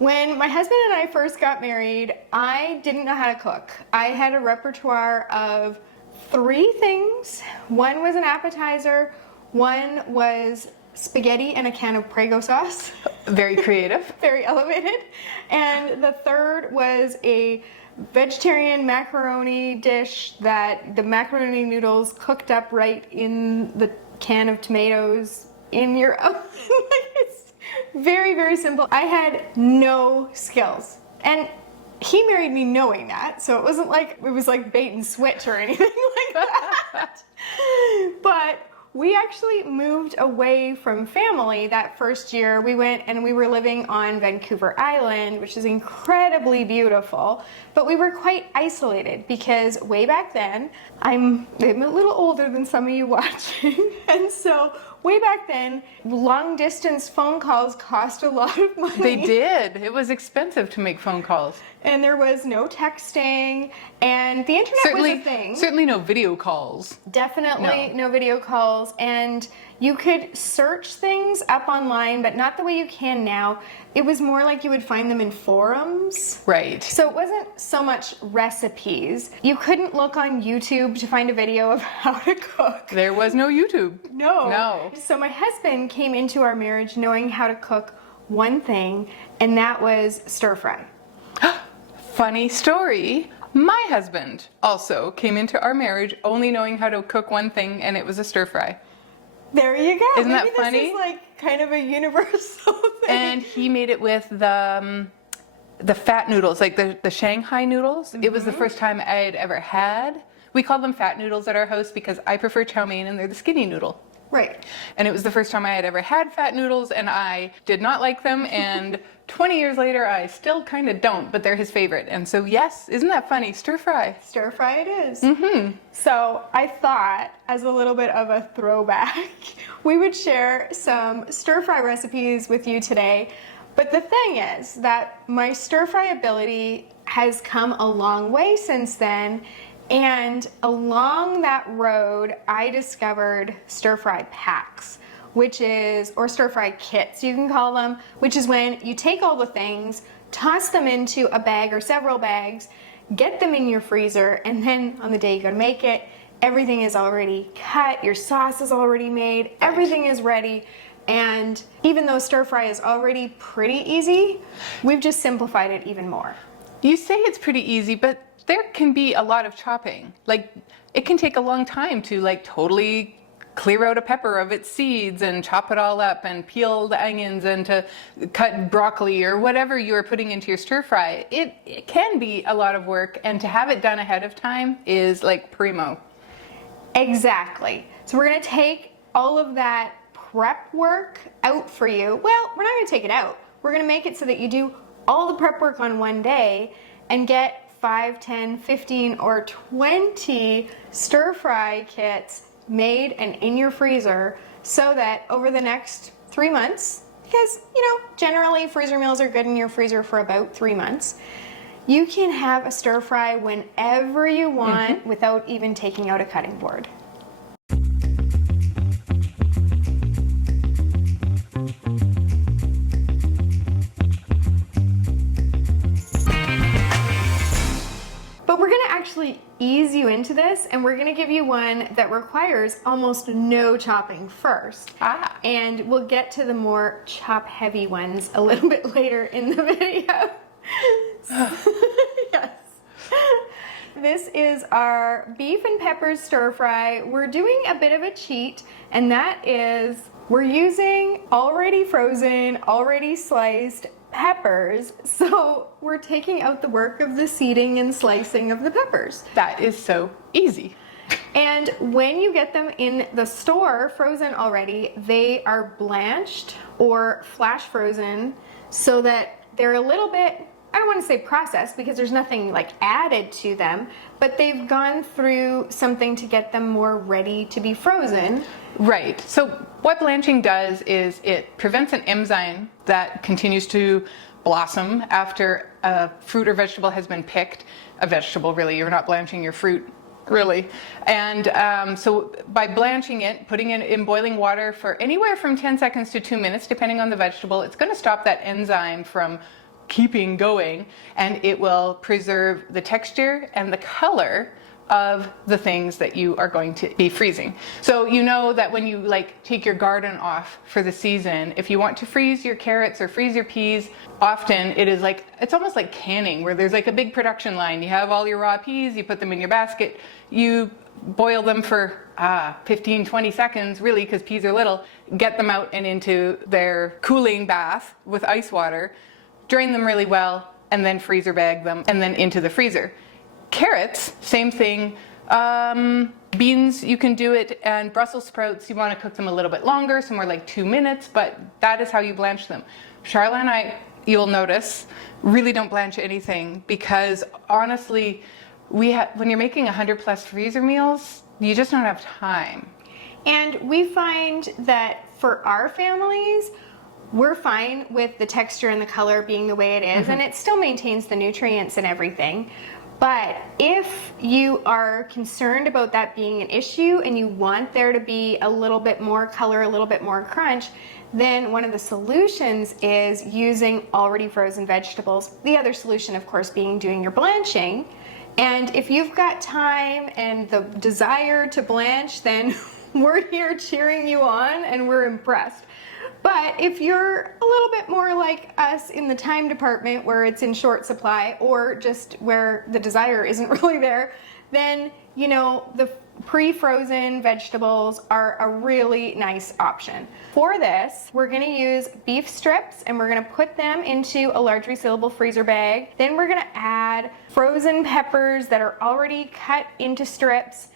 When my husband and I first got married, I didn't know how to cook. I had a repertoire of 3 things. One was an appetizer, one was spaghetti and a can of Prego sauce. Very creative. Very elevated. And the third was a vegetarian macaroni dish that the macaroni noodles cooked up right in the can of tomatoes in your oven. It's very, very simple. I had no skills. And he married me knowing that, so it wasn't like it was like bait and switch or anything like that. But we actually moved away from family that first year. We went and we were living on Vancouver Island, which is incredibly beautiful, but we were quite isolated because way back then, I'm a little older than some of you watching, and so way back then, long distance phone calls cost a lot of money. They did. It was expensive to make phone calls. And there was no texting, and the internet was a thing. Certainly no video calls. Definitely no video calls, and you could search things up online, but not the way you can now. It was more like you would find them in forums. Right. So it wasn't so much recipes. You couldn't look on YouTube to find a video of how to cook. There was no YouTube. No. So my husband came into our marriage knowing how to cook one thing, and that was stir fry. Funny story. My husband also came into our marriage only knowing how to cook one thing, and it was a stir fry. There you go. Isn't that funny? This is like kind of a universal thing. And he made it with the fat noodles, like the Shanghai noodles. Mm-hmm. It was the first time I had ever had. We call them fat noodles at our house because I prefer chow mein and they're the skinny noodle. Right. And it was the first time I had ever had fat noodles, and I did not like them, and 20 years later I still kind of don't, but they're his favorite. And so yes, isn't that funny? Stir fry. Stir fry it is. Mm-hmm. So I thought, as a little bit of a throwback, we would share some stir fry recipes with you today. But the thing is that my stir fry ability has come a long way since then. And along that road, I discovered stir fry packs, or stir fry kits, you can call them, which is when you take all the things, toss them into a bag or several bags, get them in your freezer, and then on the day you go to make it, everything is already cut, your sauce is already made, everything is ready. And even though stir fry is already pretty easy, we've just simplified it even more. You say it's pretty easy, but there can be a lot of chopping. Like, it can take a long time to totally clear out a pepper of its seeds and chop it all up and peel the onions and to cut broccoli or whatever you are putting into your stir fry. It can be a lot of work, and to have it done ahead of time is like primo. Exactly. So we're going to take all of that prep work out for you. Well, we're not going to take it out. We're going to make it so that you do all the prep work on one day and get 5, 10, 15, or 20 stir fry kits made and in your freezer, so that over the next 3 months, because generally freezer meals are good in your freezer for about 3 months, you can have a stir fry whenever you want without even taking out a cutting board. Actually ease you into this, and we're going to give you one that requires almost no chopping first. And we'll get to the more chop heavy ones a little bit later in the video. Yes. This is our beef and peppers stir fry. We're doing a bit of a cheat, and that is we're using already frozen, already sliced peppers, so we're taking out the work of the seeding and slicing of the peppers. That is so easy. And when you get them in the store frozen already, they are blanched or flash frozen so that they're a little bit, I don't want to say processed because there's nothing added to them, but they've gone through something to get them more ready to be frozen. Right. So what blanching does is it prevents an enzyme that continues to blossom after a fruit or vegetable has been picked. A vegetable, really. You're not blanching your fruit, really. And so by blanching it, putting it in boiling water for anywhere from 10 seconds to 2 minutes, depending on the vegetable, it's going to stop that enzyme from keeping going, and it will preserve the texture and the color of the things that you are going to be freezing. So you know that when you like take your garden off for the season, if you want to freeze your carrots or freeze your peas, often it is like, it's almost like canning, where there's like a big production line. You have all your raw peas, you put them in your basket, you boil them for 15, 20 seconds, really, because peas are little, get them out and into their cooling bath with ice water, drain them really well, and then freezer bag them, and then into the freezer. Carrots, same thing. Beans, you can do it, and Brussels sprouts, you want to cook them a little bit longer, so more like 2 minutes, but that is how you blanch them. Charla and I, you'll notice, really don't blanch anything, because honestly, when you're making 100+ freezer meals, you just don't have time. And we find that for our families, we're fine with the texture and the color being the way it is, and it still maintains the nutrients and everything. But if you are concerned about that being an issue and you want there to be a little bit more color, a little bit more crunch, then one of the solutions is using already frozen vegetables. The other solution, of course, being doing your blanching. And if you've got time and the desire to blanch, then we're here cheering you on and we're impressed. But if you're a little bit more like us in the time department where it's in short supply, or just where the desire isn't really there, then, you know, the pre-frozen vegetables are a really nice option. For this, we're gonna use beef strips and we're gonna put them into a large resealable freezer bag. Then we're gonna add frozen peppers that are already cut into strips,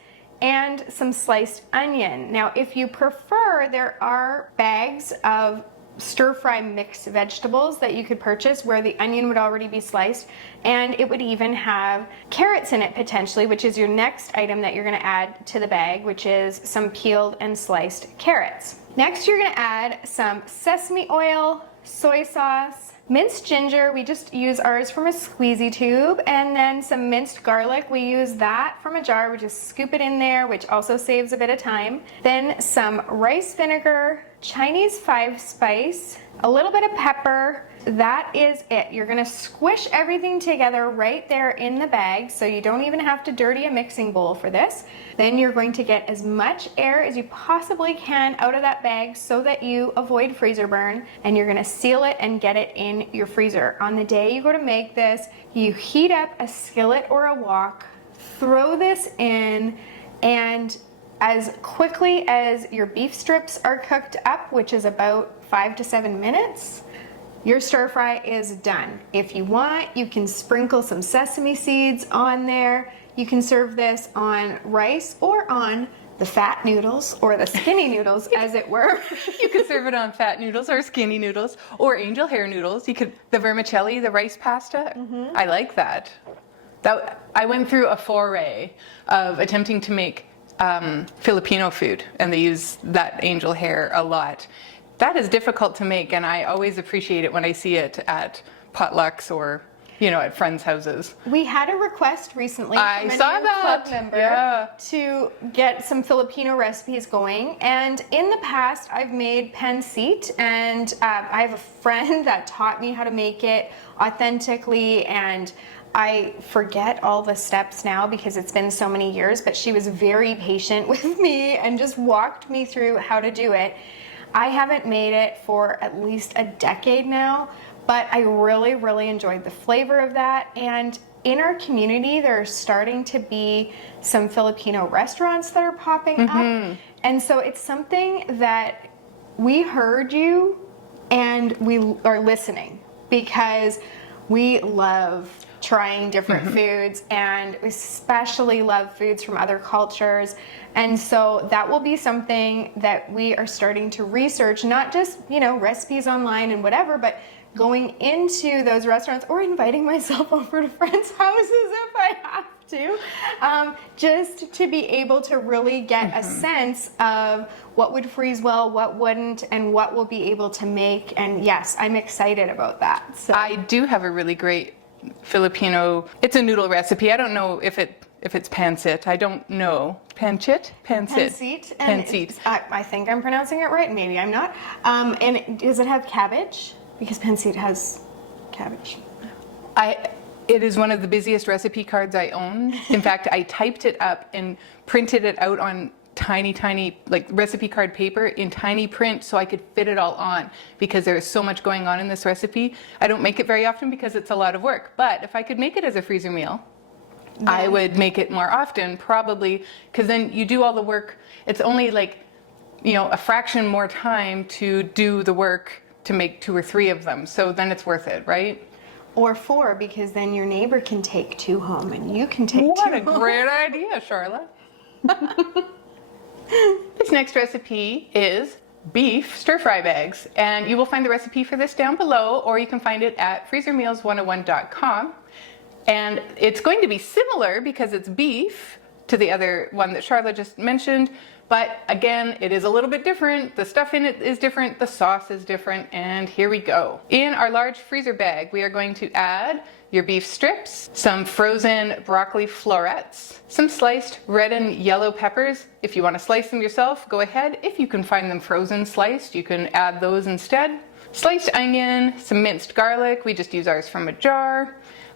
and some sliced onion. Now, if you prefer, there are bags of stir-fry mixed vegetables that you could purchase where the onion would already be sliced, and it would even have carrots in it potentially, which is your next item that you're gonna add to the bag, which is some peeled and sliced carrots. Next, you're gonna add some sesame oil, soy sauce, minced ginger, we just use ours from a squeezy tube, and then some minced garlic, we use that from a jar, we just scoop it in there, which also saves a bit of time. Then some rice vinegar, Chinese 5-spice, a little bit of pepper. That is it. You're gonna squish everything together right there in the bag, so you don't even have to dirty a mixing bowl for this. Then you're going to get as much air as you possibly can out of that bag so that you avoid freezer burn, and you're gonna seal it and get it in your freezer. On the day you go to make this, you heat up a skillet or a wok, throw this in, and as quickly as your beef strips are cooked up, which is about 5 to 7 minutes, your stir fry is done. If you want, you can sprinkle some sesame seeds on there. You can serve this on rice or on the fat noodles, or the skinny noodles as it were. You could serve it on fat noodles or skinny noodles or angel hair noodles. You could, the vermicelli, the rice pasta. I like that. I went through a foray of attempting to make Filipino food, and they use that angel hair a lot. That is difficult to make, and I always appreciate it when I see it at potlucks or, you know, at friends' houses. We had a request recently from a new club member to get some Filipino recipes going, and in the past I've made pancit, and I have a friend that taught me how to make it authentically, and I forget all the steps now because it's been so many years, but she was very patient with me and just walked me through how to do it. I haven't made it for at least a decade now, but I really, really enjoyed the flavor of that. And in our community, there are starting to be some Filipino restaurants that are popping up. And so it's something that we heard you and we are listening, because we love trying different foods, and especially love foods from other cultures. And so that will be something that we are starting to research, not just, you know, recipes online and whatever, but going into those restaurants or inviting myself over to friends' houses if I have to, just to be able to really get a sense of what would freeze well, what wouldn't, and what we'll be able to make. And yes, I'm excited about that. So I do have a really great Filipino, it's a noodle recipe. I don't know if it's pancit. I don't know. Pancit? Pancit. Pancit. I think I'm pronouncing it right. Maybe I'm not. And does it have cabbage? Because pancit has cabbage. It is one of the busiest recipe cards I own. In fact, I typed it up and printed it out on tiny, like recipe card paper in tiny print so I could fit it all on because there is so much going on in this recipe. I don't make it very often because it's a lot of work, but if I could make it as a freezer meal, I would make it more often, probably, because then you do all the work. It's only like, a fraction more time to do the work to make 2 or 3 of them. So then it's worth it, right? Or 4, because then your neighbor can take 2 home and you can take 2 What a home. great idea, Charlotte. This next recipe is beef stir-fry bags, and you will find the recipe for this down below, or you can find it at freezermeals101.com. And it's going to be similar because it's beef to the other one that Charlotte just mentioned, but again, it is a little bit different. The stuff in it is different, the sauce is different, and here we go. In our large freezer bag, we are going to add your beef strips, some frozen broccoli florets, some sliced red and yellow peppers. If you want to slice them yourself, go ahead. If you can find them frozen sliced, you can add those instead. Sliced onion, some minced garlic, we just use ours from a jar,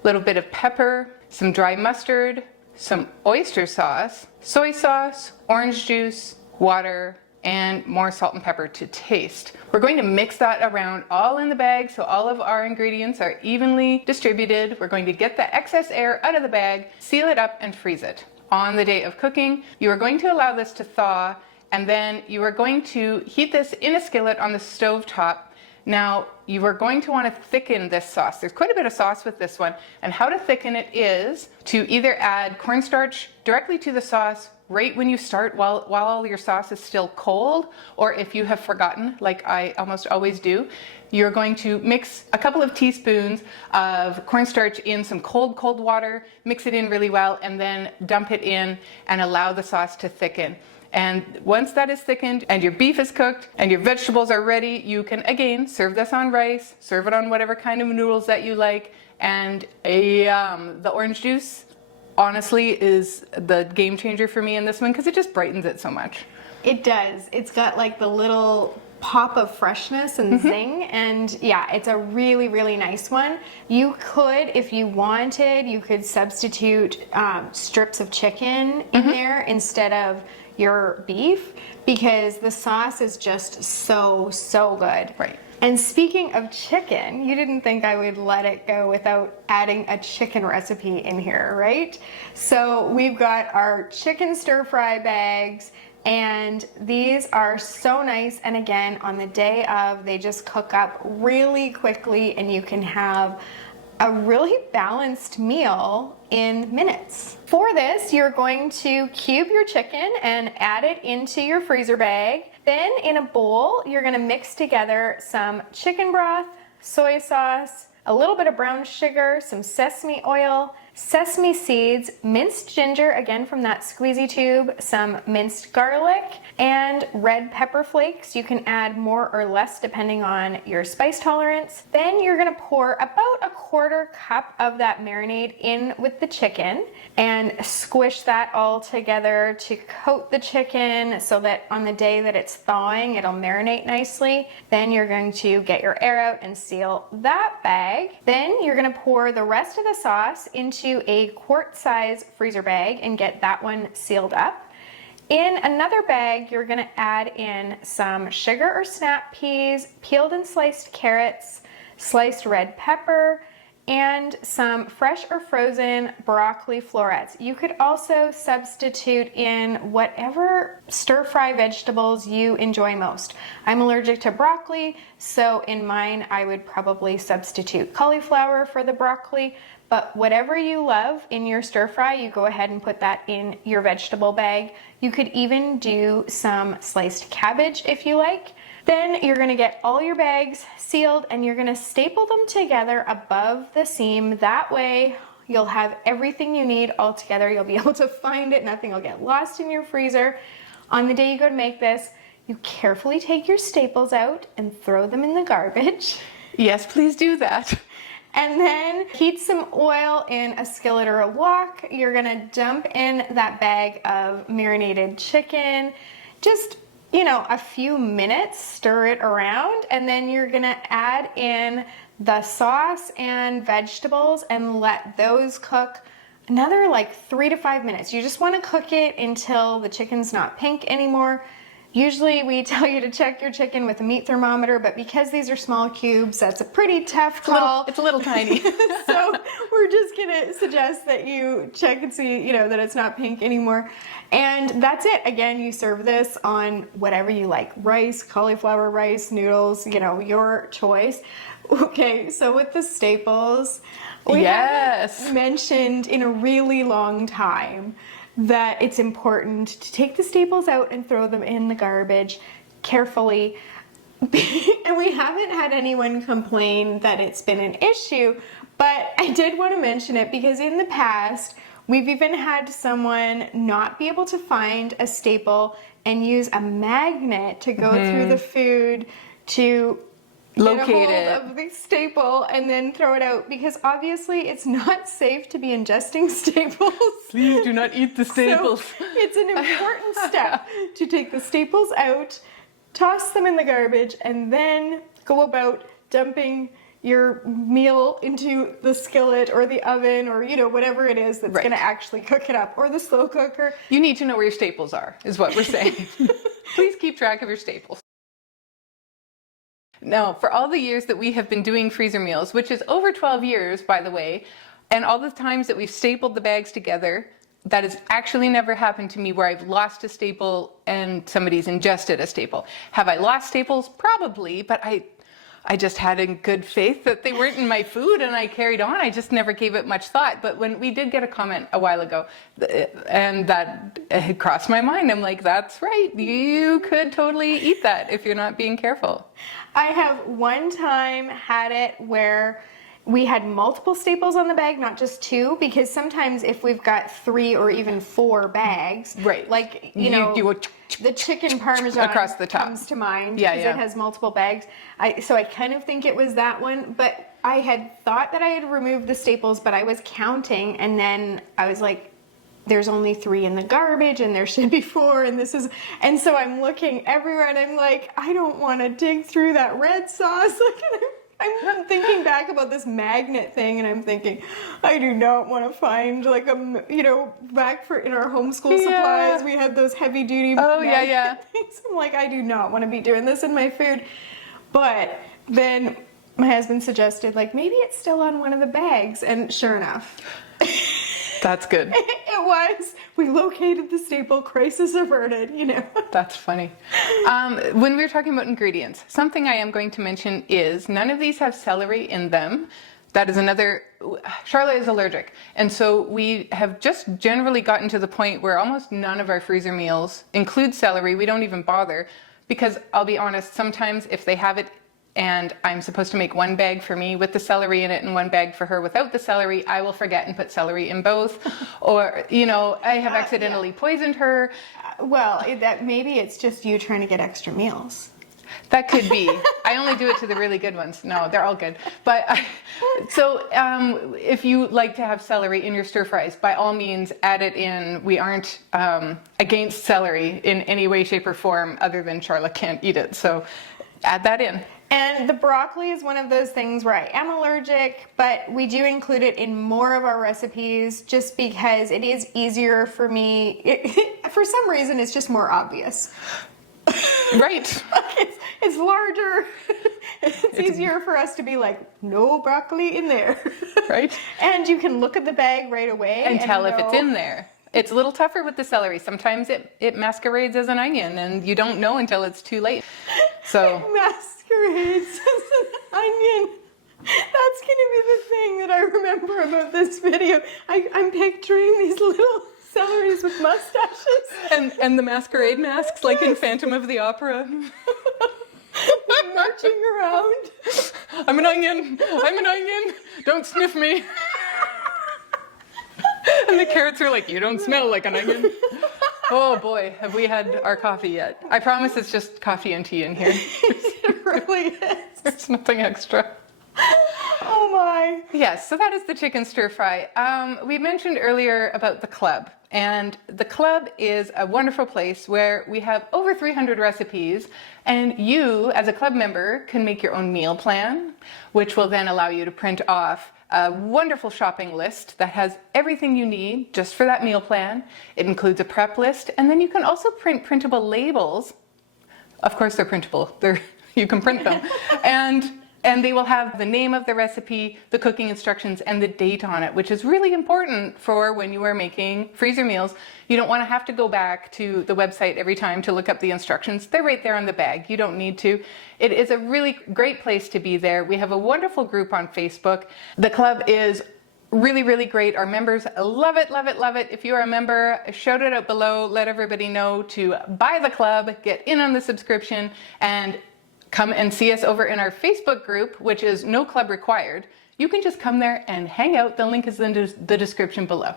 a little bit of pepper, some dry mustard, some oyster sauce, soy sauce, orange juice, water, and more salt and pepper to taste. We're going to mix that around all in the bag so all of our ingredients are evenly distributed. We're going to get the excess air out of the bag, seal it up, and freeze it. On the day of cooking, you are going to allow this to thaw, and then you are going to heat this in a skillet on the stove top. Now, you are going to want to thicken this sauce. There's quite a bit of sauce with this one, and how to thicken it is to either add cornstarch directly to the sauce right when you start while all your sauce is still cold, or if you have forgotten, like I almost always do, you're going to mix a couple of teaspoons of cornstarch in some cold water, mix it in really well, and then dump it in and allow the sauce to thicken. And once that is thickened and your beef is cooked and your vegetables are ready, you can again serve this on rice, serve it on whatever kind of noodles that you like, and the orange juice honestly is the game changer for me in this one because it just brightens it so much. It does. It's got like the little pop of freshness and zing, and yeah, it's a really nice one. You could, if you wanted, you could substitute strips of chicken in there instead of your beef because the sauce is just so good. Right. And speaking of chicken, you didn't think I would let it go without adding a chicken recipe in here, right? So we've got our chicken stir-fry bags, and these are so nice. And again, on the day of, they just cook up really quickly and you can have a really balanced meal in minutes. For this, you're going to cube your chicken and add it into your freezer bag. Then in a bowl, you're gonna mix together some chicken broth, soy sauce, a little bit of brown sugar, some sesame oil, sesame seeds, minced ginger, again from that squeezy tube, some minced garlic, and red pepper flakes. You can add more or less depending on your spice tolerance. Then you're gonna pour about a 1/4 cup of that marinade in with the chicken and squish that all together to coat the chicken so that on the day that it's thawing, it'll marinate nicely. Then you're going to get your air out and seal that bag. Then you're gonna pour the rest of the sauce into a quart-size freezer bag and get that one sealed up. In another bag, you're gonna add in some sugar or snap peas, peeled and sliced carrots, sliced red pepper, and some fresh or frozen broccoli florets. You could also substitute in whatever stir-fry vegetables you enjoy most. I'm allergic to broccoli, so in mine I would probably substitute cauliflower for the broccoli, but whatever you love in your stir-fry, you go ahead and put that in your vegetable bag. You could even do some sliced cabbage if you like. Then you're gonna get all your bags sealed and you're gonna staple them together above the seam. That way you'll have everything you need all together. You'll be able to find it. Nothing will get lost in your freezer. On the day you go to make this, you carefully take your staples out and throw them in the garbage. Yes, please do that. And then heat some oil in a skillet or a wok. You're gonna dump in that bag of marinated chicken. Just, a few minutes, stir it around, and then you're gonna add in the sauce and vegetables and let those cook another like 3 to 5 minutes. You just want to cook it until the chicken's not pink anymore. Usually we tell you to check your chicken with a meat thermometer, but because these are small cubes, that's a pretty tough call. It's a little tiny. So we're just gonna suggest that you check and see, you know, that it's not pink anymore. And that's it. Again, you serve this on whatever you like. Rice, cauliflower rice, noodles, you know, your choice. Okay, so with the staples, we haven't mentioned in a really long time that it's important to take the staples out and throw them in the garbage carefully. And we haven't had anyone complain that it's been an issue, but I did want to mention it because in the past, we've even had someone not be able to find a staple and use a magnet to go through the food to locate get a hold of the staple and then throw it out, because obviously it's not safe to be ingesting staples. Please do not eat the staples. So it's an important step to take the staples out, toss them in the garbage, and then go about dumping your meal into the skillet or the oven or, you know, whatever it is that's going to actually cook it up, or the slow cooker. You need to know where your staples are, is what we're saying. Please keep track of your staples. Now, for all the years that we have been doing freezer meals, which is over 12 years, by the way, and all the times that we've stapled the bags together, that has actually never happened to me where I've lost a staple and somebody's ingested a staple. Have I lost staples? Probably, but I just had in good faith that they weren't in my food and I carried on. I just never gave it much thought. But when we did get a comment a while ago, and that had crossed my mind, I'm like, that's right. You could totally eat that if you're not being careful. I have one time had it where we had multiple staples on the bag, not just 2, because sometimes if we've got 3 or even 4 bags, right, like, you know, the chicken parmesan across the top comes to mind because it has multiple bags. So I kind of think it was that one, but I had thought that I had removed the staples, but I was counting, and then I was like, there's only 3 in the garbage and there should be 4, and so I'm looking everywhere and I'm like, I don't want to dig through that red sauce. Like, I'm thinking back about this magnet thing, and I'm thinking, I do not want to find like a, you know, back in our homeschool supplies, we had those heavy duty magnet things. I'm like, I do not want to be doing this in my food. But then my husband suggested, like, maybe it's still on one of the bags, and sure enough. That's good. It was. We located the staple, crisis averted, you know. That's funny. When we were talking about ingredients, something I am going to mention is none of these have celery in them. That is another, Charlotte is allergic. And so we have just generally gotten to the point where almost none of our freezer meals include celery. We don't even bother because I'll be honest, sometimes if they have it and I'm supposed to make one bag for me with the celery in it and one bag for her without the celery, I will forget and put celery in both. Or, you know, I have accidentally poisoned her. Well, that maybe it's just you trying to get extra meals. That could be. I only do it to the really good ones. No, they're all good. But so if you like to have celery in your stir fries, by all means add it in. We aren't against celery in any way, shape, or form other than Charlotte can't eat it. So add that in. And the broccoli is one of those things where I am allergic, but we do include it in more of our recipes just because it is easier for me. For some reason, it's just more obvious. Right. It's larger. It's easier for us to be like, no broccoli in there. Right. And you can look at the bag right away and tell if it's in there. It's a little tougher with the celery. Sometimes it masquerades as an onion and you don't know until it's too late. So it masquerades as an onion. That's going to be the thing that I remember about this video. I'm picturing these little celeries with mustaches. And the masquerade masks like in Phantom of the Opera. Marching around. I'm an onion. I'm an onion. Don't sniff me. And the carrots are like, you don't smell like an onion. Oh boy, have we had our coffee yet? I promise it's just coffee and tea in here. It really is. There's nothing extra. Oh Oh my. Yes, so that is the chicken stir fry. We mentioned earlier about the club, and the club is a wonderful place where we have over 300 recipes, and you, as a club member, can make your own meal plan, which will then allow you to print off a wonderful shopping list that has everything you need just for that meal plan. It includes a prep list, and then you can also print printable labels. Of course, they're printable. You can print them. And they will have the name of the recipe, the cooking instructions, and the date on it, which is really important for when you are making freezer meals. You don't want to have to go back to the website every time to look up the instructions. They're right there on the bag. You don't need to. It is a really great place to be there. We have a wonderful group on Facebook. The club is really, really great. Our members love it, love it, love it. If you're a member, shout it out below. Let everybody know to buy the club, get in on the subscription, and come and see us over in our Facebook group, which is no club required. You can just come there and hang out. The link is in the description below.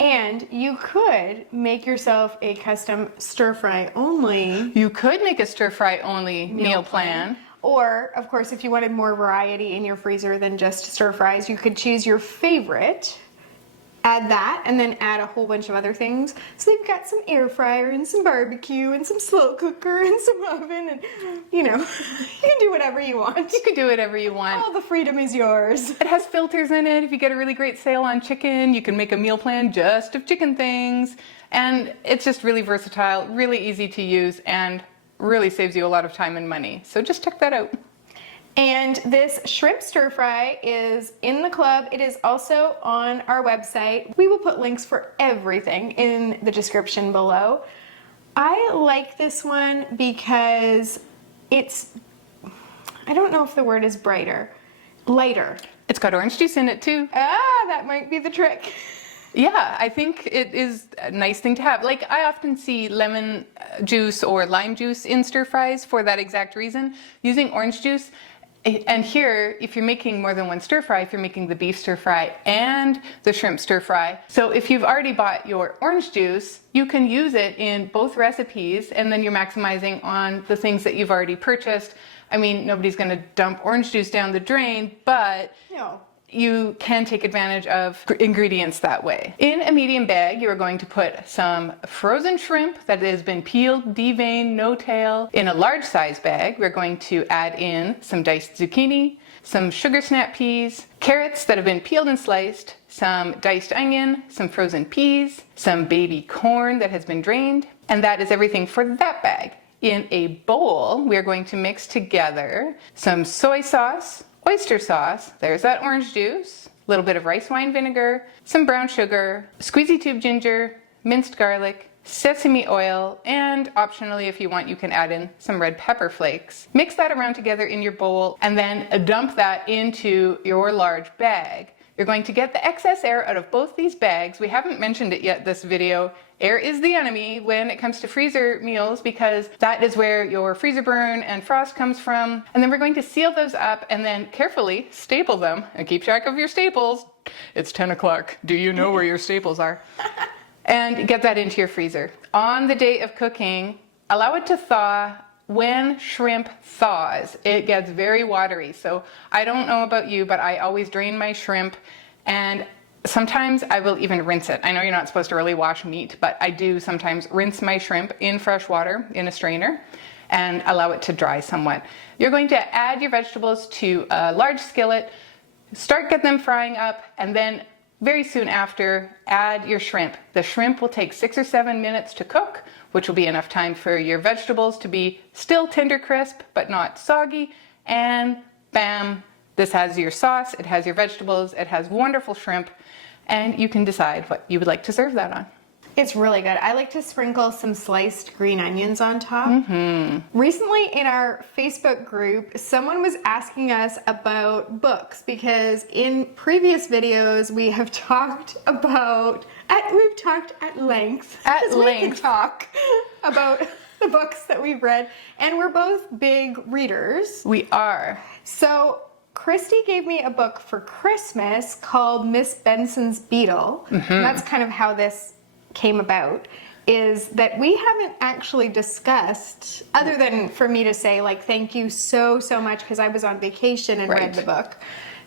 And you could make yourself a custom stir fry only. You could make a stir fry only meal plan. Or, of course, if you wanted more variety in your freezer than just stir fries, you could choose your favorite, add that, and then add a whole bunch of other things. So you've got some air fryer and some barbecue and some slow cooker and some oven, and you know, you can do whatever you want. You can do whatever you want. All the freedom is yours. It has filters in it. If you get a really great sale on chicken, you can make a meal plan just of chicken things. And it's just really versatile, really easy to use, and really saves you a lot of time and money. So just check that out. And this shrimp stir fry is in the club. It is also on our website. We will put links for everything in the description below. I like this one because it's, I don't know if the word is lighter. It's got orange juice in it too. Ah, that might be the trick. Yeah, I think it is a nice thing to have. Like, I often see lemon juice or lime juice in stir fries for that exact reason. Using orange juice, and here, if you're making more than one stir fry, if you're making the beef stir fry and the shrimp stir fry, so if you've already bought your orange juice, you can use it in both recipes, and then you're maximizing on the things that you've already purchased. I mean, nobody's going to dump orange juice down the drain, but No. you can take advantage of ingredients that way. In a medium bag, you are going to put some frozen shrimp that has been peeled, deveined, no tail. In a large size bag, we're going to add in some diced zucchini, some sugar snap peas, carrots that have been peeled and sliced, some diced onion, some frozen peas, some baby corn that has been drained, and that is everything for that bag. In a bowl, we are going to mix together some soy sauce, oyster sauce, there's that orange juice, a little bit of rice wine vinegar, some brown sugar, squeezy tube ginger, minced garlic, sesame oil, and optionally, if you want, you can add in some red pepper flakes. Mix that around together in your bowl and then dump that into your large bag. You're going to get the excess air out of both these bags. We haven't mentioned it yet this video. Air is the enemy when it comes to freezer meals because that is where your freezer burn and frost comes from. And then we're going to seal those up and then carefully staple them and keep track of your staples. It's 10 o'clock. Do you know where your staples are? And get that into your freezer. On the day of cooking, allow it to thaw. When shrimp thaws, it gets very watery. So I don't know about you, but I always drain my shrimp, and sometimes I will even rinse it. I know you're not supposed to really wash meat, but I do sometimes rinse my shrimp in fresh water in a strainer and allow it to dry somewhat. You're going to add your vegetables to a large skillet, get them frying up, and then very soon after, add your shrimp. The shrimp will take 6 or 7 minutes to cook, which will be enough time for your vegetables to be still tender crisp, but not soggy. And bam, this has your sauce, it has your vegetables, it has wonderful shrimp, and you can decide what you would like to serve that on. It's really good. I like to sprinkle some sliced green onions on top. Recently in our Facebook group, someone was asking us about books because in previous videos we have talked about, we've talked at length. We can talk about the books that we've read, and we're both big readers. We are. So Christy gave me a book for Christmas called Miss Benson's Beetle. And that's kind of how this came about, is that we haven't actually discussed, other than for me to say, like, thank you so much because I was on vacation and read the book.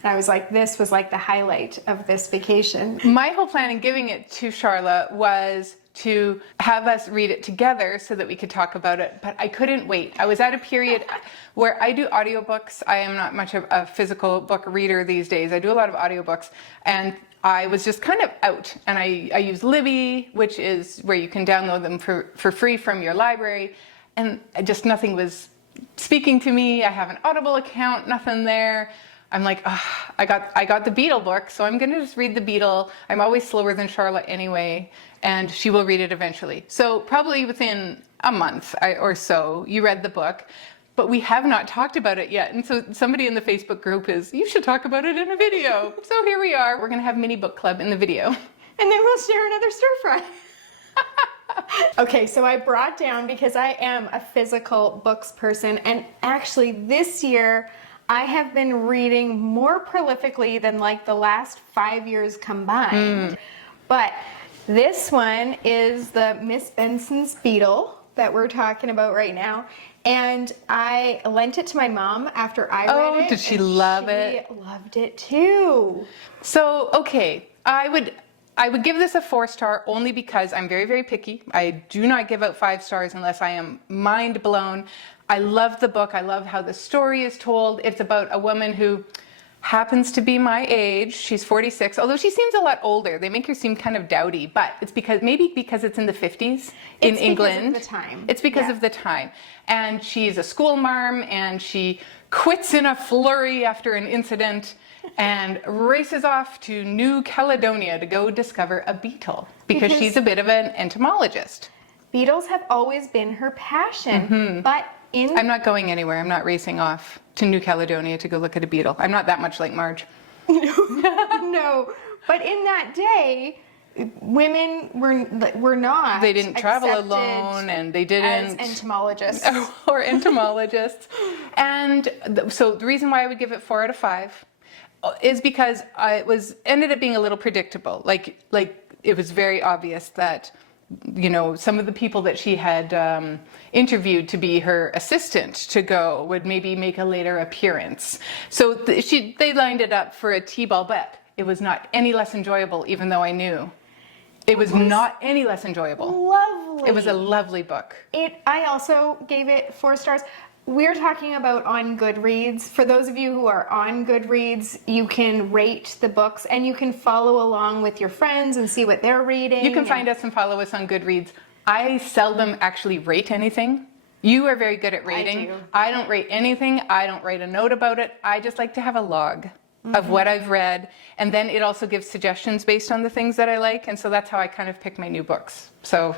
And I was like, this was like the highlight of this vacation. My whole plan in giving it to Charlotte was to have us read it together so that we could talk about it, but I couldn't wait. I was at a period where I do audiobooks. I am not much of a physical book reader these days. I do a lot of audiobooks, and I was just kind of out. And I use Libby, which is where you can download them for free from your library, and just nothing was speaking to me. I have an Audible account, nothing there. I'm like, I got the Beetle book, so I'm gonna just read the Beetle. I'm always slower than Charlotte anyway, and she will read it eventually. So probably within a month or so, you read the book, but we have not talked about it yet. And so somebody in the Facebook group you should talk about it in a video. So here we are. We're gonna have mini book club in the video. And then we'll share another stir fry. Okay, so I brought down, because I am a physical books person, and actually this year I have been reading more prolifically than like the last 5 years combined. But this one is the Miss Benson's Beetle that we're talking about right now. And I lent it to my mom after I read it. Oh, did she love it? She loved it too. So, okay, I would give this a 4-star only because I'm very, very picky. I do not give out 5 stars unless I am mind blown. I love the book. I love how the story is told. It's about a woman who happens to be my age. She's 46, although she seems a lot older. They make her seem kind of dowdy, but it's maybe because it's in the 50s in England. It's because of the time. It's because of the time. And she's a school marm, and she quits in a flurry after an incident and races off to New Caledonia to go discover a beetle because she's a bit of an entomologist. Beetles have always been her passion, but I'm not going anywhere. I'm not racing off to New Caledonia to go look at a beetle. I'm not that much like Marge. No, but in that day, women were not. They didn't travel alone, and they didn't as entomologists or entomologists. And so the reason why I would give it 4 out of 5 is because ended up being a little predictable. Like it was very obvious that, you know, some of the people that she had interviewed to be her assistant to go would maybe make a later appearance. So they lined it up for a T-ball, but it was not any less enjoyable, even though I knew. It was not any less enjoyable. Lovely. It was a lovely book. I also gave it 4 stars. We're talking about on Goodreads. For those of you who are on Goodreads, you can rate the books and you can follow along with your friends and see what they're reading. You can find us and follow us on Goodreads. I seldom actually rate anything. You are very good at rating. I don't rate anything. I don't write a note about it. I just like to have a log of what I've read. And then it also gives suggestions based on the things that I like. And so that's how I kind of pick my new books. So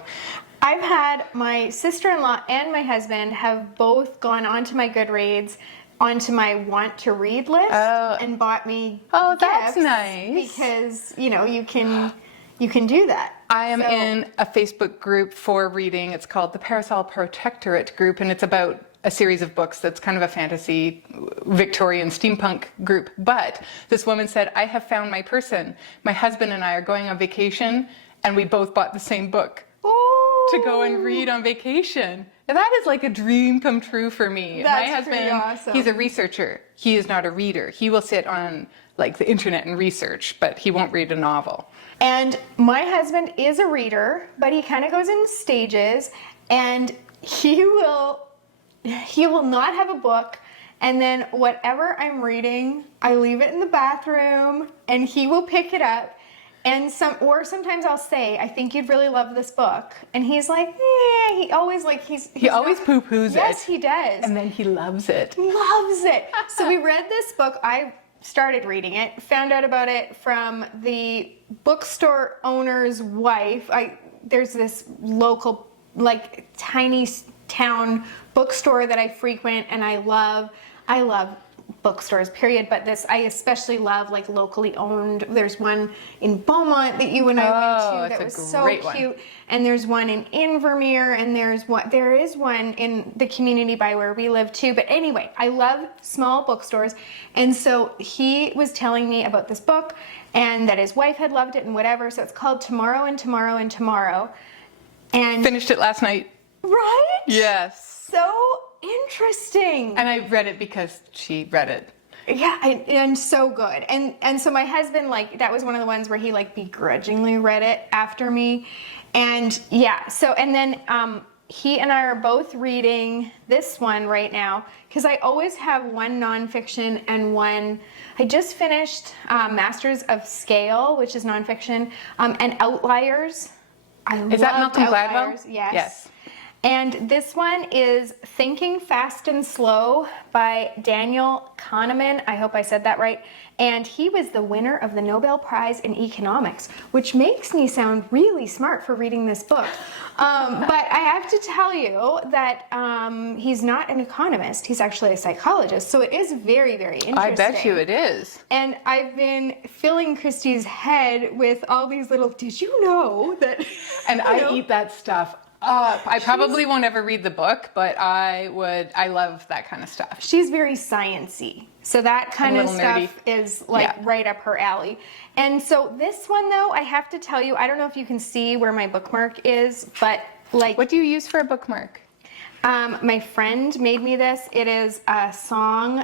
I've had my sister-in-law and my husband have both gone onto my Goodreads, onto my want to read list, and bought me that's gifts nice. Because, you know, you can do that. I am in a Facebook group for reading. It's called the Parasol Protectorate group, and it's about a series of books that's kind of a fantasy Victorian steampunk group. But this woman said, I have found my person. My husband and I are going on vacation, and we both bought the same book to go and read on vacation. Now, that is like a dream come true for me. That's my husband, pretty awesome. He's a researcher. He is not a reader. He will sit on like the internet and research, but he won't read a novel. And my husband is a reader, but he kind of goes in stages, and he will not have a book, and then whatever I'm reading, I leave it in the bathroom, and he will pick it up. And sometimes I'll say, I think you'd really love this book. And he's like, yeah, he always poo-poos it. Yes, he does. And then he loves it. Loves it. So we read this book. I started reading it, found out about it from the bookstore owner's wife. There's this local, like, tiny town bookstore that I frequent, and I love bookstores, period, but I especially love like locally owned. There's one in Beaumont that you and I went to that was so cute, and there's one in Invermere, and there is one in the community by where we live too. But anyway, I love small bookstores, and so he was telling me about this book and that his wife had loved it and whatever. So it's called Tomorrow and Tomorrow and Tomorrow, and finished it last night. Right? Yes. So interesting. And I read it because she read it. Yeah, and so good. And so my husband, like, that was one of the ones where he like begrudgingly read it after me. And yeah, so and then he and I are both reading this one right now because I always have one nonfiction and one. I just finished Masters of Scale, which is nonfiction, and Outliers. Is that Malcolm Outliers. Gladwell? Yes. Yes. And this one is Thinking Fast and Slow by Daniel Kahneman. I hope I said that right. And he was the winner of the Nobel Prize in Economics, which makes me sound really smart for reading this book. But I have to tell you that he's not an economist. He's actually a psychologist. So it is very, very interesting. I bet you it is. And I've been filling Christy's head with all these little, did you know that... And I eat that stuff up. I probably won't ever read the book, but I love that kind of stuff. She's very sciencey. So that kind of stuff nerdy. is like right up her alley. And so this one though, I have to tell you, I don't know if you can see where my bookmark is, but like... What do you use for a bookmark? My friend made me this. It is a song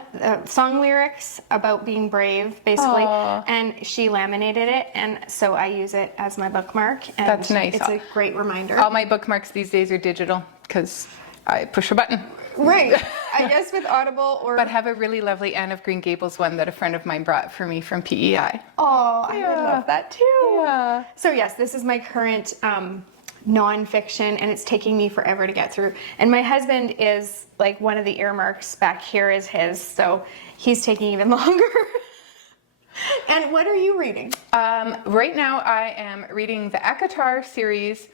lyrics about being brave, basically. Aww. And she laminated it, and so I use it as my bookmark. And That's nice. It's a great reminder. All my bookmarks these days are digital because I push a button. Right. I guess with Audible or... But have a really lovely Anne of Green Gables one that a friend of mine brought for me from PEI. Oh, I would love that too. Yeah. So yes, this is my current nonfiction, and it's taking me forever to get through. And my husband is like one of the earmarks back here is his, so he's taking even longer. And what are you reading? Right now I am reading the ACOTAR series.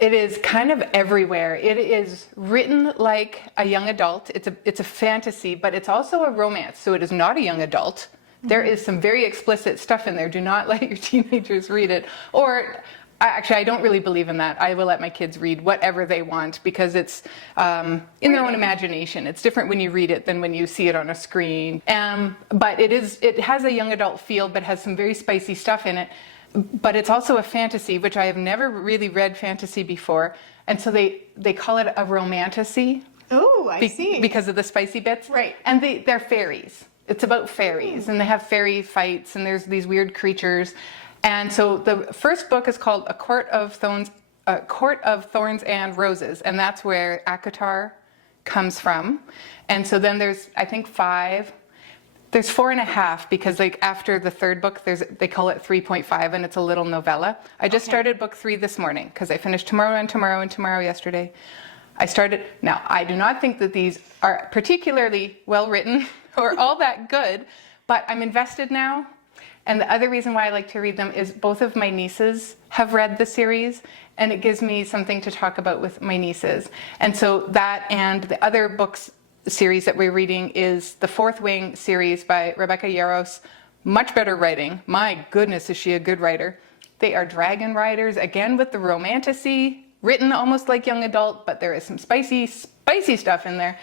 It is kind of everywhere. It is written like a young adult. It's a fantasy, but it's also a romance, so it is not a young adult. There is some very explicit stuff in there. Do not let your teenagers read it. Or actually, I don't really believe in that. I will let my kids read whatever they want because it's in their own imagination. It's different when you read it than when you see it on a screen. But it has a young adult feel, but has some very spicy stuff in it. But it's also a fantasy, which I have never really read fantasy before. And so they call it a romantasy. Oh, I see. Because of the spicy bits. Right. And they're fairies. It's about fairies. And they have fairy fights, and there's these weird creatures. And so the first book is called A Court of Thorns and Roses. And that's where ACOTAR comes from. And so then there's, I think, 5. There's 4.5 because like after the third book, they call it 3.5 and it's a little novella. I just started book 3 this morning because I finished tomorrow yesterday. Now, I do not think that these are particularly well written or all that good, but I'm invested now. And the other reason why I like to read them is both of my nieces have read the series, and it gives me something to talk about with my nieces. And so that and the other books series that we're reading is the Fourth Wing series by Rebecca Yarros. Much better writing. My goodness, is she a good writer. They are dragon riders, again with the romantasy, written almost like young adult, but there is some spicy stuff in there.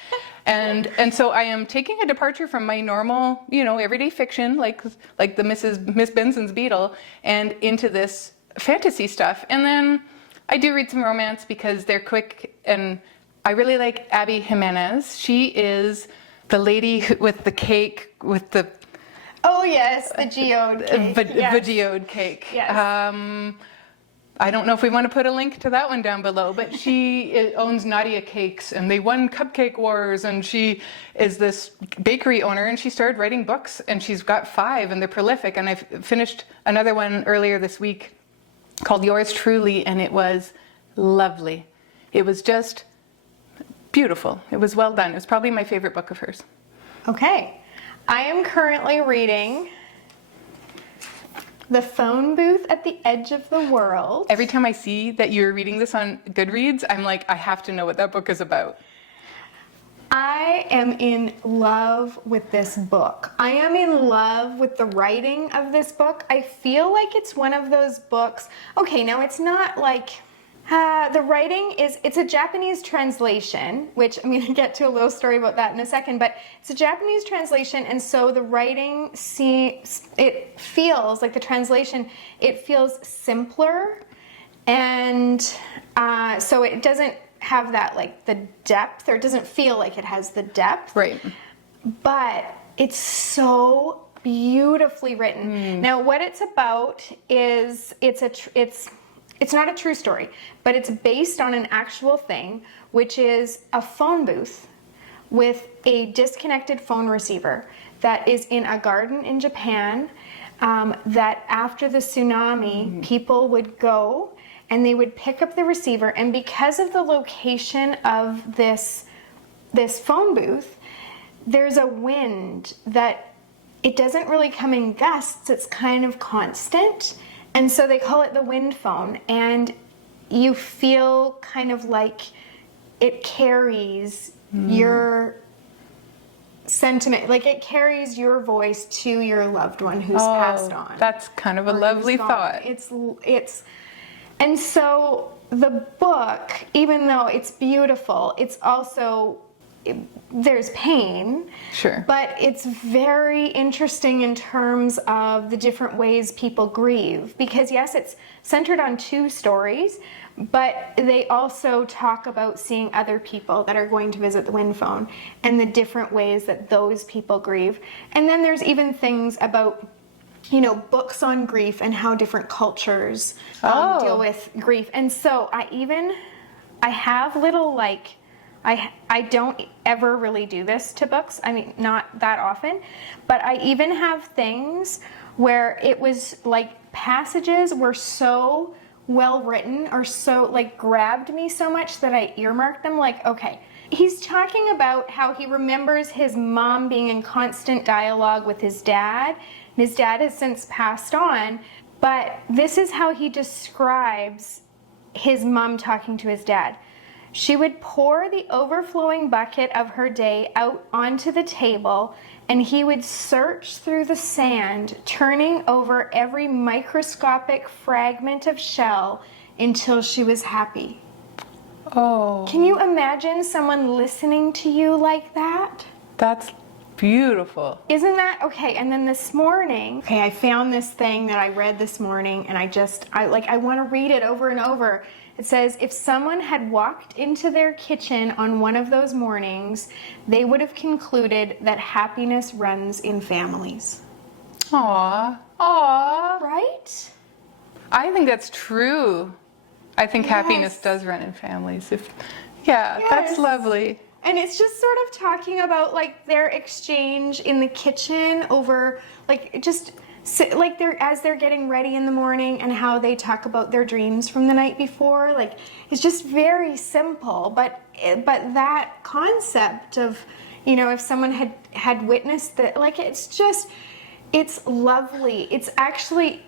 And so I am taking a departure from my normal, everyday fiction, like the Miss Benson's Beetle, and into this fantasy stuff. And then I do read some romance because they're quick, and I really like Abby Jimenez. She is the lady with the cake with the... Oh yes, the geode cake. The geode cake. Yes. I don't know if we want to put a link to that one down below, but she owns Nadia Cakes, and they won Cupcake Wars, and she is this bakery owner, and she started writing books, and she's got 5, and they're prolific, and I finished another one earlier this week called Yours Truly, and it was lovely. It was just beautiful. It was well done. It was probably my favorite book of hers. Okay. I am currently reading The Phone Booth at the Edge of the World. Every time I see that you're reading this on Goodreads, I'm like, I have to know what that book is about. I am in love with this book. I am in love with the writing of this book. I feel like it's one of those books. Okay, now it's not like... the writing it's a Japanese translation, which I'm going to get to a little story about that in a second, but it's a Japanese translation, and so the writing, it feels like the translation, it feels simpler, and so it doesn't have that, like, the depth, or it doesn't feel like it has the depth. Right. But It's so beautifully written. Now, what it's about is it's not a true story, but it's based on an actual thing, which is a phone booth with a disconnected phone receiver that is in a garden in Japan, that after the tsunami, people would go and they would pick up the receiver, and because of the location of this phone booth, there's a wind that it doesn't really come in gusts, it's kind of constant. And so they call it the wind phone, and you feel kind of like it carries your sentiment, like it carries your voice to your loved one who's passed on. That's kind of a lovely thought. It's and so the book, even though it's beautiful, it's also there's pain. Sure. But it's very interesting in terms of the different ways people grieve, because yes, it's centered on two stories, but they also talk about seeing other people that are going to visit the wind phone and the different ways that those people grieve. And then there's even things about, you know, books on grief and how different cultures deal with grief. And so I have little, like, I don't ever really do this to books. I mean, not that often, but I even have things where it was like passages were so well written or so like grabbed me so much that I earmarked them. Like, okay, he's talking about how he remembers his mom being in constant dialogue with his dad. His dad has since passed on, but this is how he describes his mom talking to his dad. She would pour the overflowing bucket of her day out onto the table, and he would search through the sand, turning over every microscopic fragment of shell until she was happy. Oh. Can you imagine someone listening to you like that? That's beautiful. Isn't that okay? And then this morning, I found this thing that I read this morning, and I want to read it over and over. It says, if someone had walked into their kitchen on one of those mornings, they would have concluded that happiness runs in families. Aw. Aw. Right? I think that's true. I think happiness does run in families. That's lovely. And it's just sort of talking about like their exchange in the kitchen over like just like as they're getting ready in the morning, and how they talk about their dreams from the night before. Like, it's just very simple, but that concept of, you know, if someone had witnessed that, like, it's lovely. It's actually,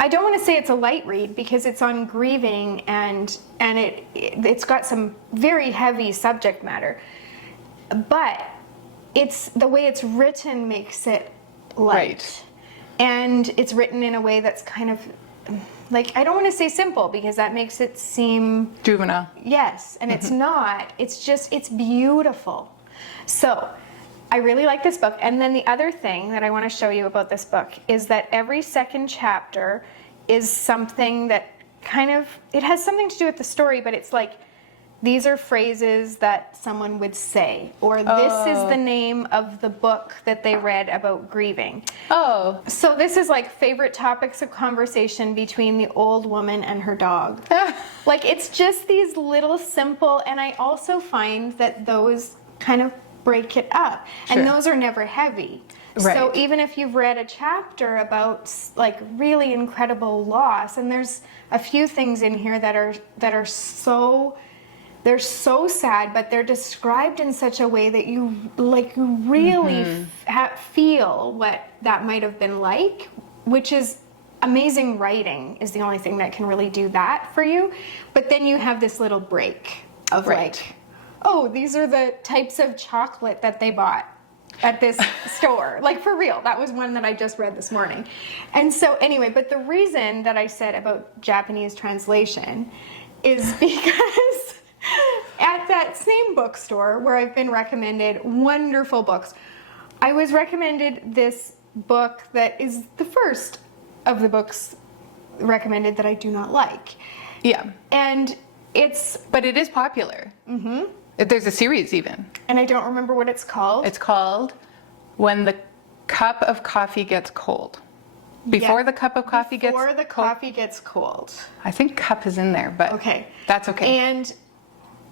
I don't want to say it's a light read because it's on grieving, and it's got some very heavy subject matter, but it's the way it's written makes it light. Right. And it's written in a way that's kind of like, I don't want to say simple because that makes it seem juvenile. Yes, and it's not. It's beautiful. So I really like this book. And then the other thing that I want to show you about this book is that every second chapter is something that it has something to do with the story, but it's like, these are phrases that someone would say, or this is the name of the book that they read about grieving. Oh. So this is like favorite topics of conversation between the old woman and her dog. Like, it's just these little simple, and I also find that those kind of break it up. Sure. And those are never heavy. Right. So even if you've read a chapter about like really incredible loss, and there's a few things in here that are so, they're so sad, but they're described in such a way that you really feel what that might have been like, which is amazing writing is the only thing that can really do that for you. But then you have this little break of like, oh, these are the types of chocolate that they bought at this store. Like, for real, that was one that I just read this morning. And so anyway, but the reason that I said about Japanese translation is because at that same bookstore where I've been recommended wonderful books, I was recommended this book that is the first of the books recommended that I do not like. Yeah. And but it is popular. Mm-hmm. There's a series even. And I don't remember what it's called. It's called When the cup of coffee gets cold. Before the cup of coffee gets Before the cold. coffee gets cold. I think cup is in there, but Okay. that's okay. And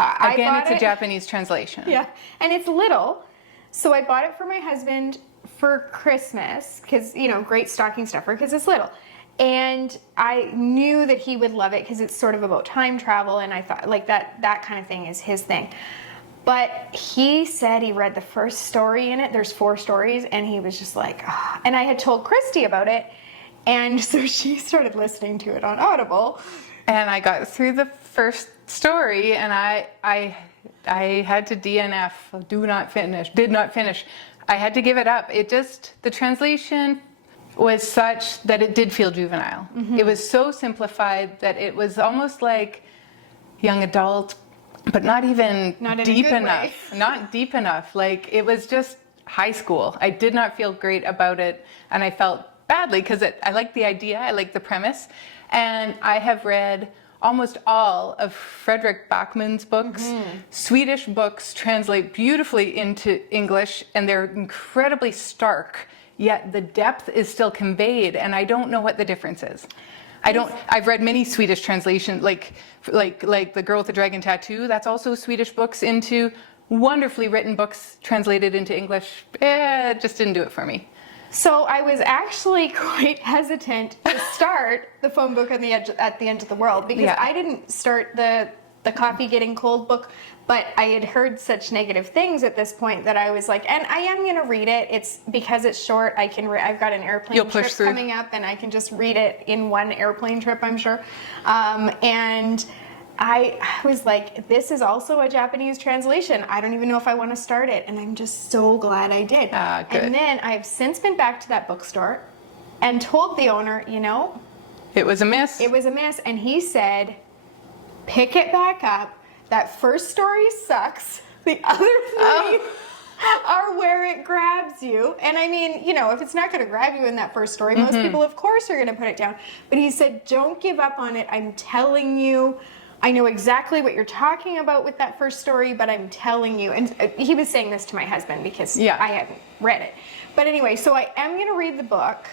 I Again, bought it's a it. Japanese translation. Yeah, and it's little. So I bought it for my husband for Christmas because, great stocking stuffer because it's little. And I knew that he would love it because it's sort of about time travel, and I thought like that kind of thing is his thing. But he said he read the first story in it. There's 4 stories, and he was just like, oh. And I had told Christy about it, and so she started listening to it on Audible. And I got through the first story, and I had to DNF, did not finish. I had to give it up. The translation was such that it did feel juvenile. Mm-hmm. It was so simplified that it was almost like young adult, but not deep enough. Not deep enough. Like, it was just high school. I did not feel great about it, and I felt badly because I like the idea, I like the premise, and I have read almost all of Fredrik Backman's books. Mm-hmm. Swedish books translate beautifully into English, and they're incredibly stark, yet the depth is still conveyed, and I don't know what the difference is. I've read many Swedish translations, like The Girl with the Dragon Tattoo. That's also Swedish books into wonderfully written books translated into English. It just didn't do it for me. So I was actually quite hesitant to start the phone book at the end of the world because I didn't start the coffee getting cold book, but I had heard such negative things at this point that I was like, and I am going to read it. It's because it's short. I've got an airplane trip coming up, and I can just read it in one airplane trip, I'm sure. And I was like, this is also a Japanese translation. I don't even know if I want to start it, and I'm just so glad I did. Good. And then I've since been back to that bookstore and told the owner, it was a miss. It was a miss, and he said, pick it back up. That first story sucks. The other 3 are where it grabs you. And I mean, if it's not going to grab you in that first story, most people, of course, are going to put it down. But he said, don't give up on it. I'm telling you. I know exactly what you're talking about with that first story, but I'm telling you. And he was saying this to my husband because I hadn't read it. But anyway, so I am going to read the book,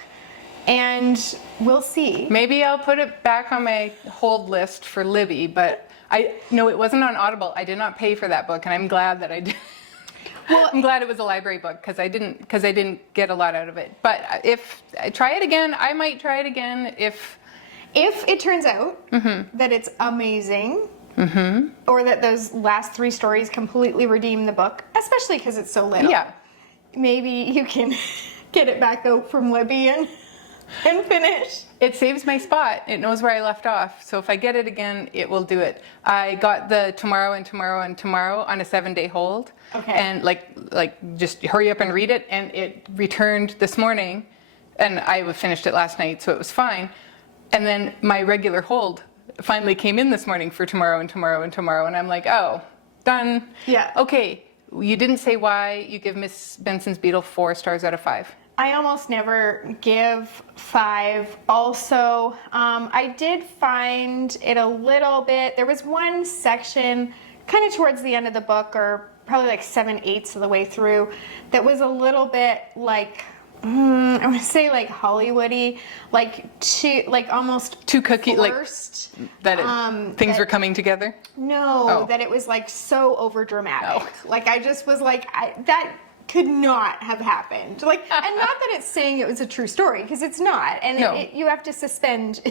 and we'll see. Maybe I'll put it back on my hold list for Libby, but no, it wasn't on Audible. I did not pay for that book, and I'm glad that I did. Well, I'm glad it was a library book because I didn't get a lot out of it. But if I try it again, I might try it again if it turns out that it's amazing, or that those last 3 stories completely redeem the book, especially because it's so little. Yeah. Maybe you can get it back out from Libby and finish. It saves my spot. It knows where I left off. So if I get it again, it will do it. I got the tomorrow and tomorrow and tomorrow on a 7-day hold. Okay. And like just hurry up and read it. And it returned this morning, and I finished it last night, so it was fine. And then my regular hold finally came in this morning for tomorrow and tomorrow and tomorrow. And I'm like, oh, done. Yeah. Okay. You didn't say why you give Miss Benson's Beetle 4 stars out of 5. I almost never give 5. Also, I did find it a little bit, there was one section kind of towards the end of the book, or probably like 7/8 of the way through, that was a little bit like, I would say like Hollywoody, almost too cookie, forced, things were coming together. No, that it was like so over dramatic. Like I just was like, that could not have happened. Like, and not that it's saying it was a true story, because it's not, and you have to suspend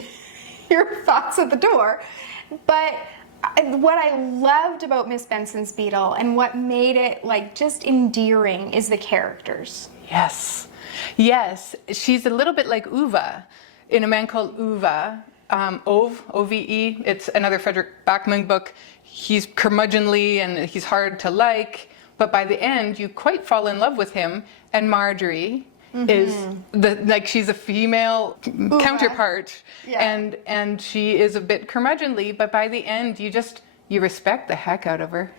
your thoughts at the door. But what I loved about Miss Benson's Beetle and what made it like just endearing is the characters. Yes, she's a little bit like Uva in A Man Called Uva. O-V-E. It's another Fredrik Backman book. He's curmudgeonly and he's hard to like, but by the end you quite fall in love with him. And Marjorie is she's a female counterpart, and she is a bit curmudgeonly, but by the end you respect the heck out of her.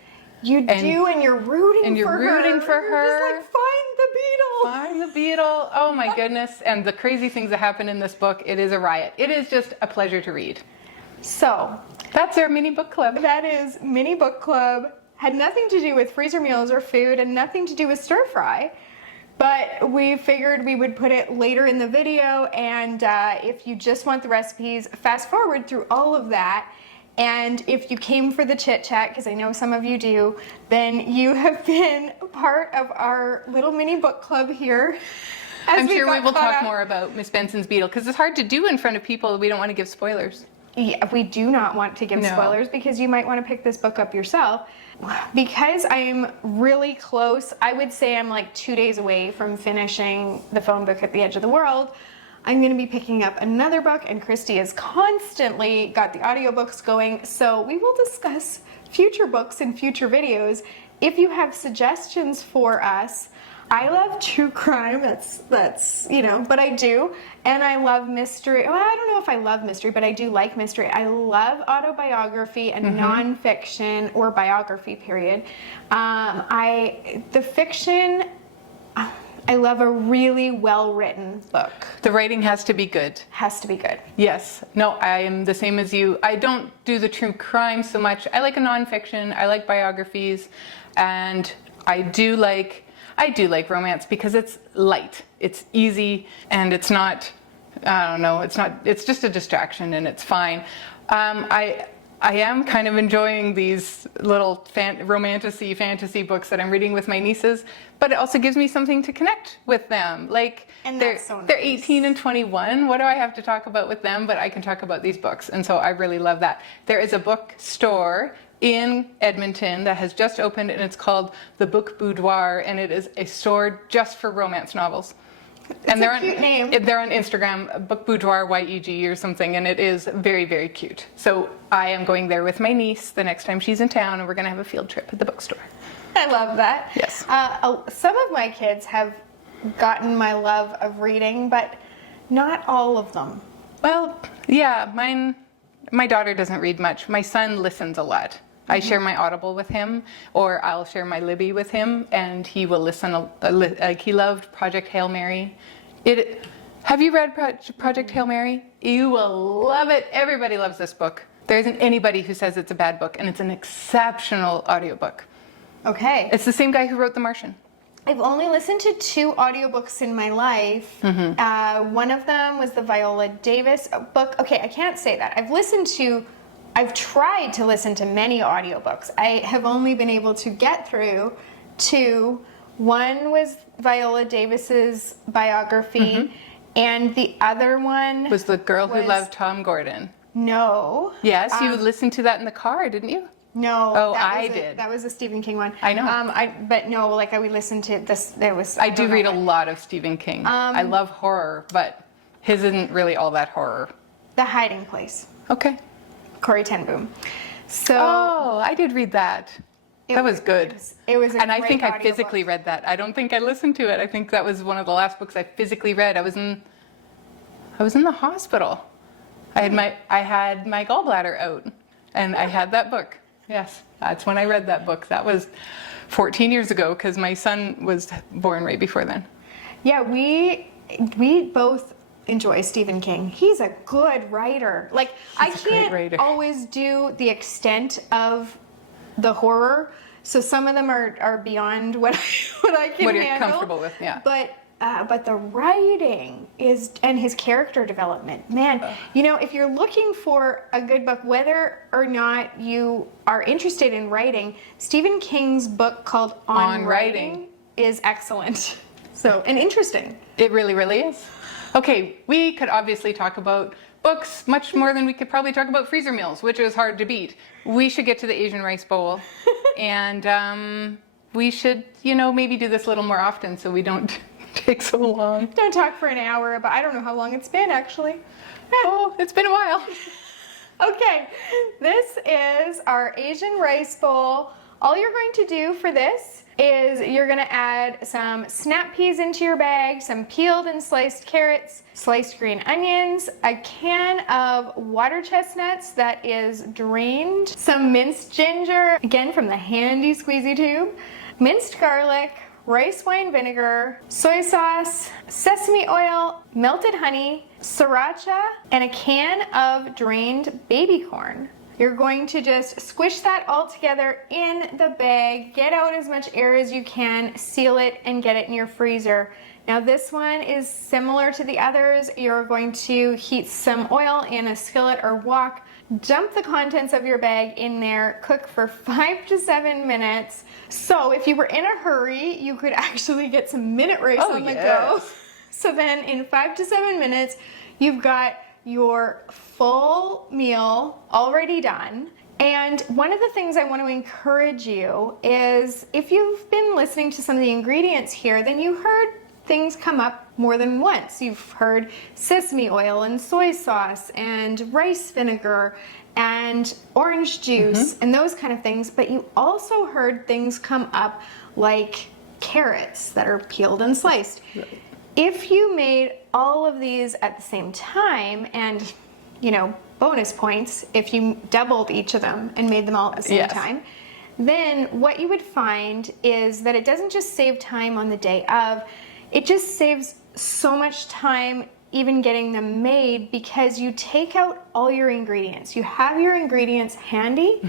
You do, and you're rooting for her. You're just like, find the beetle. Find the beetle. Oh my goodness. And the crazy things that happen in this book, it is a riot. It is just a pleasure to read. So, that's our mini book club. That is mini book club. Had nothing to do with freezer meals or food, and nothing to do with stir fry. But we figured we would put it later in the video, and if you just want the recipes, fast forward through all of that. And if you came for the chit chat, because I know some of you do, then you have been part of our little mini book club here. I'm sure we will talk more about Miss Benson's Beetle, because it's hard to do in front of people. We don't want to give spoilers. Yeah, we do not want to give spoilers because you might want to pick this book up yourself. Because I'm really close, I would say I'm like 2 days away from finishing The Phone Book at the Edge of the World. I'm going to be picking up another book, and Christy has constantly got the audiobooks going, so we will discuss future books in future videos. If you have suggestions for us, I love true crime, that's you know, but I do, and I love mystery. Well, I don't know if I love mystery, but I do like mystery. I love autobiography and nonfiction or biography, period. The fiction, I love a really well-written book. The writing has to be good. Has to be good. Yes. No, I am the same as you. I don't do the true crime so much. I like a nonfiction. I like biographies, and I do like romance because it's light, it's easy, and it's not, I don't know, it's just a distraction, and it's fine. I am kind of enjoying these little romantic-y fantasy books that I'm reading with my nieces, but it also gives me something to connect with them. Like, and that's so nice. They're 18 and 21. What do I have to talk about with them? But I can talk about these books, and so I really love that. There is a bookstore in Edmonton that has just opened, and it's called The Book Boudoir, and it is a store just for romance novels. It's a cute name. They're on Instagram, Book Boudoir YEG or something, and it is very, very cute. So I am going there with my niece the next time she's in town, and we're going to have a field trip at the bookstore. I love that. Yes. Some of my kids have gotten my love of reading, but not all of them. Well, yeah, my daughter doesn't read much. My son listens a lot. I share my Audible with him, or I'll share my Libby with him, and he will listen. Like, he loved Project Hail Mary. Have you read Project Hail Mary? You will love it. Everybody loves this book. There isn't anybody who says it's a bad book, and it's an exceptional audiobook. Okay. It's the same guy who wrote The Martian. I've only listened to 2 audiobooks in my life. One of them was the Viola Davis book. Okay, I can't say that. I've tried to listen to many audiobooks. I have only been able to get through 2. One was Viola Davis's biography, and the other one was The Girl Who Loved Tom Gordon. No. Yes, you listened to that in the car, didn't you? No. Oh, I did. That was a Stephen King one. I know. But no, like I would listen to this. I do read a lot of Stephen King. I love horror, but his isn't really all that horror. The Hiding Place. Okay. Corey Ten Boom. So. Oh, I did read that. That was good. It was a and I great think I audiobook. physically read that. I don't think I listened to it. I think that was one of the last books I physically read. I was in the hospital. I had my gallbladder out, and I had that book. Yes, that's when I read that book. That was 14 years ago, because my son was born right before then. Yeah, we both enjoy Stephen King. He's a good writer. Like, I can't always do the extent of the horror, so some of them are beyond what I can handle. What you're comfortable with, yeah. But the writing is, and his character development, man, you know, if you're looking for a good book, whether or not you are interested in writing, Stephen King's book called On Writing is excellent. So, and interesting. It really, really is. Okay, we could obviously talk about books much more than we could probably talk about freezer meals, which is hard to beat. We should get to the Asian rice bowl, and we should, maybe do this a little more often so we don't take so long. Don't talk for an hour, but I don't know how long it's been actually. Oh, it's been a while. Okay, this is our Asian rice bowl. All you're going to do for this is you're going to add some snap peas into your bag, some peeled and sliced carrots, sliced green onions, a can of water chestnuts that is drained, some minced ginger, again from the handy squeezy tube, minced garlic, rice wine vinegar, soy sauce, sesame oil, melted honey, sriracha, and a can of drained baby corn. You're going to just squish that all together in the bag, get out as much air as you can, seal it, and get it in your freezer. Now this one is similar to the others. You're going to heat some oil in a skillet or wok, dump the contents of your bag in there, cook for 5 to 7 minutes. So if you were in a hurry, you could actually get some minute rice on the go. So then in 5 to 7 minutes, you've got your full meal already done. And one of the things I want to encourage you is, if you've been listening to some of the ingredients here, then you heard things come up more than once. You've heard sesame oil and soy sauce and rice vinegar and orange juice and those kind of things, but you also heard things come up like carrots that are peeled and sliced. Right. If you made all of these at the same time, and bonus points if you doubled each of them and made them all at the same time, then what you would find is that it doesn't just save time on the day of, it just saves so much time even getting them made, because you take out all your ingredients. You have your ingredients handy,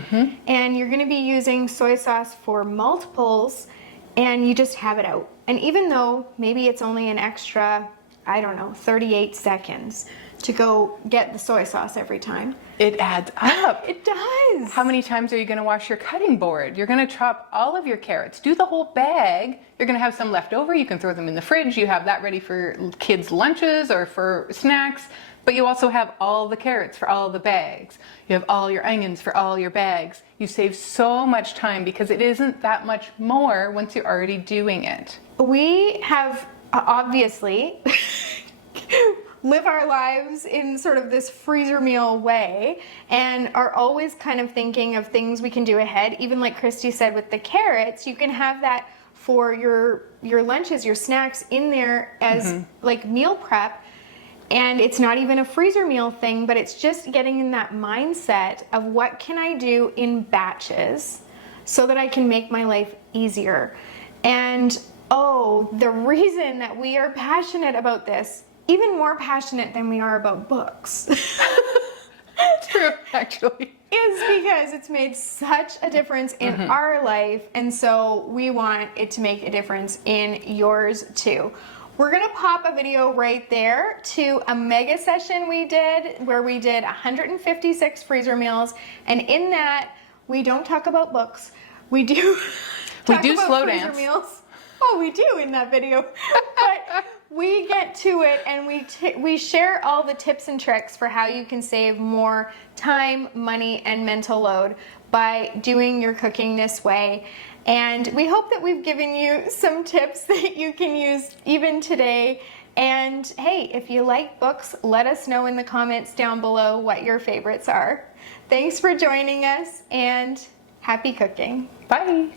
and you're going to be using soy sauce for multiples, and you just have it out. And even though maybe it's only an extra, 38 seconds to go get the soy sauce every time, it adds up. It does. How many times are you going to wash your cutting board? You're going to chop all of your carrots. Do the whole bag. You're going to have some left over. You can throw them in the fridge. You have that ready for kids' lunches or for snacks. But you also have all the carrots for all the bags. You have all your onions for all your bags. You save so much time because it isn't that much more once you're already doing it. We have obviously live our lives in sort of this freezer meal way, and are always kind of thinking of things we can do ahead. Even like Christy said with the carrots, you can have that for your lunches, your snacks in there as like meal prep. And it's not even a freezer meal thing, but it's just getting in that mindset of what can I do in batches so that I can make my life easier. And the reason that we are passionate about this, even more passionate than we are about books, true, actually, is because it's made such a difference in our life, and so we want it to make a difference in yours too. We're gonna pop a video right there to a mega session we did where we did 156 freezer meals, and in that we don't talk about books. We do talk about slow freezer dance meals. Oh, we do in that video. But we get to it, and we share all the tips and tricks for how you can save more time, money, and mental load by doing your cooking this way. And we hope that we've given you some tips that you can use even today. And hey, if you like books, let us know in the comments down below what your favorites are. Thanks for joining us, and happy cooking. Bye.